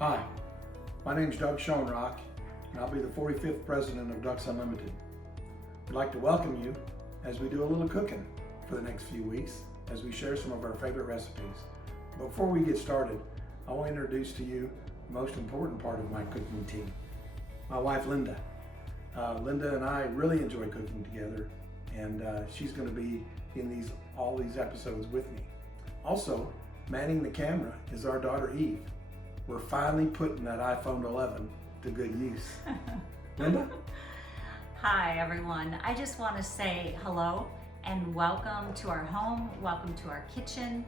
Hi, my name is Doug Schoenrock, and I'll be the 45th president of Ducks Unlimited. We'd like to welcome you as we do a little cooking for the next few weeks as we share some of our favorite recipes. Before we get started, I want to introduce to you the most important part of my cooking team, my wife Linda. Linda and I really enjoy cooking together, and she's going to be in all these episodes with me. Also, manning the camera is our daughter Eve. We're finally putting that iPhone 11 to good use. Linda? Hi everyone. I just want to say hello and welcome to our home, welcome to our kitchen.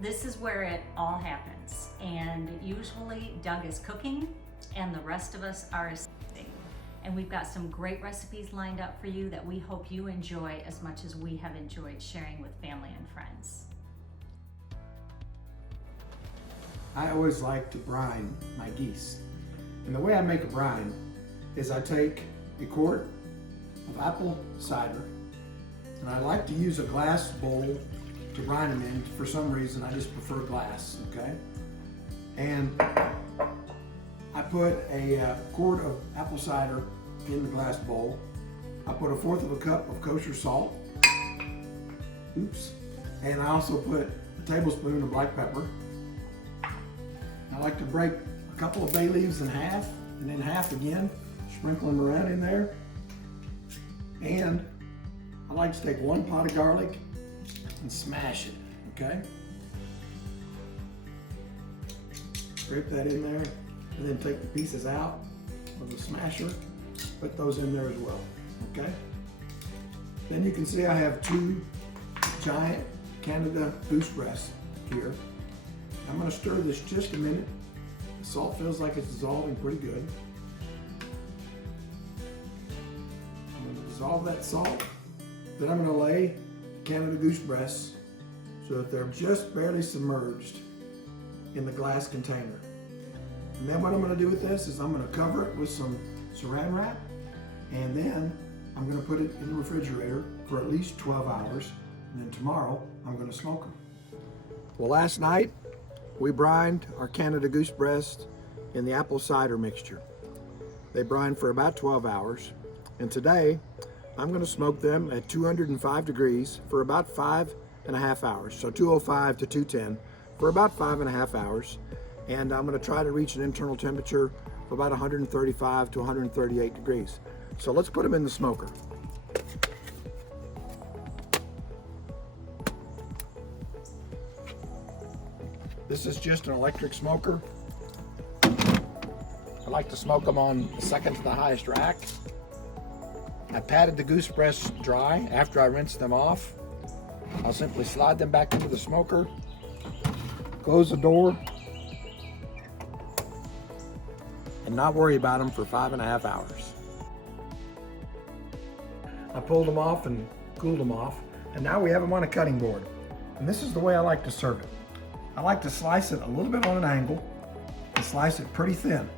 This is where it all happens, and usually Doug is cooking and the rest of us are assisting. And we've got some great recipes lined up for you that we hope you enjoy as much as we have enjoyed sharing with family and friends. I always like to brine my geese. And the way I make a brine is I take a quart of apple cider, and I like to use a glass bowl to brine them in. For some reason, I just prefer glass, okay? And I put a quart of apple cider in the glass bowl. I put 1/4 of a cup of kosher salt. Oops. And I also put a tablespoon of black pepper. I like to break a couple of bay leaves in half, and then half again, sprinkle them around in there. And I like to take 1 pot of garlic and smash it, okay? Scrape that in there, and then take the pieces out of the smasher, put those in there as well, okay? Then you can see I have 2 giant Canada Goose breasts here. I'm going to stir this just a minute. The salt feels like it's dissolving pretty good. I'm going to dissolve that salt. Then I'm going to lay Canada Goose breasts so that they're just barely submerged in the glass container. And then what I'm going to do with this is I'm going to cover it with some saran wrap, and then I'm going to put it in the refrigerator for at least 12 hours. And then tomorrow I'm going to smoke them. Well, last night we brined our Canada Goose breast in the apple cider mixture. They brined for about 12 hours. And today, I'm gonna smoke them at 205 degrees for about 5.5 hours. So 205 to 210 for about 5.5 hours. And I'm gonna try to reach an internal temperature of about 135 to 138 degrees. So let's put them in the smoker. This is just an electric smoker. I like to smoke them on the second to the highest rack. I patted the goose breasts dry after I rinsed them off. I'll simply slide them back into the smoker, close the door, and not worry about them for 5.5 hours. I pulled them off and cooled them off, and now we have them on a cutting board. And this is the way I like to serve it. I like to slice it a little bit on an angle and slice it pretty thin.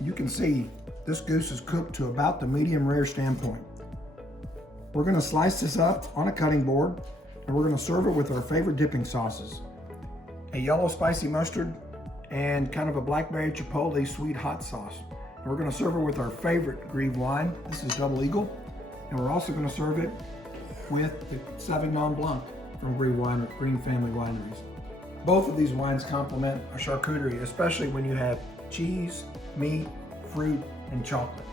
You can see this goose is cooked to about the medium rare standpoint. We're gonna slice this up on a cutting board, and we're gonna serve it with our favorite dipping sauces. A yellow spicy mustard and kind of a blackberry chipotle sweet hot sauce. And we're gonna serve it with our favorite Grieve wine. This is Double Eagle. And we're also gonna serve it with the Sauvignon Blanc from Green Family Wineries. Both of these wines complement a charcuterie, especially when you have cheese, meat, fruit, and chocolate.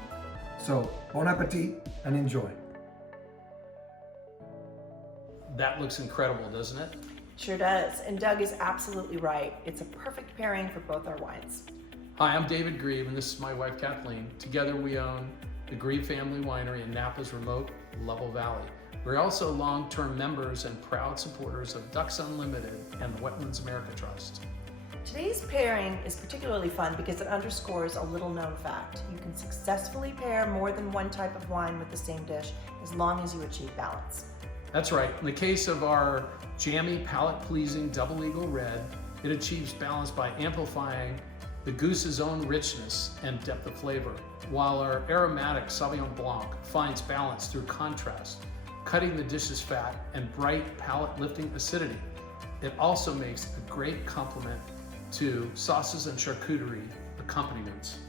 So, bon appetit and enjoy. That looks incredible, doesn't it? Sure does, and Doug is absolutely right. It's a perfect pairing for both our wines. Hi, I'm David Grieve, and this is my wife Kathleen. Together we own the Grieve Family Winery in Napa's remote Level Valley. We're also long-term members and proud supporters of Ducks Unlimited and the Wetlands America Trust. Today's pairing is particularly fun because it underscores a little-known fact. You can successfully pair more than one type of wine with the same dish as long as you achieve balance. That's right. In the case of our jammy, palate-pleasing Double Eagle Red, it achieves balance by amplifying the goose's own richness and depth of flavor, while our aromatic Sauvignon Blanc finds balance through contrast, cutting the dish's fat and bright palate-lifting acidity. It also makes a great complement to sauces and charcuterie accompaniments.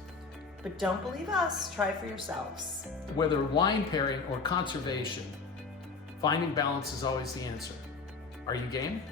But don't believe us, try for yourselves. Whether wine pairing or conservation, finding balance is always the answer. Are you game?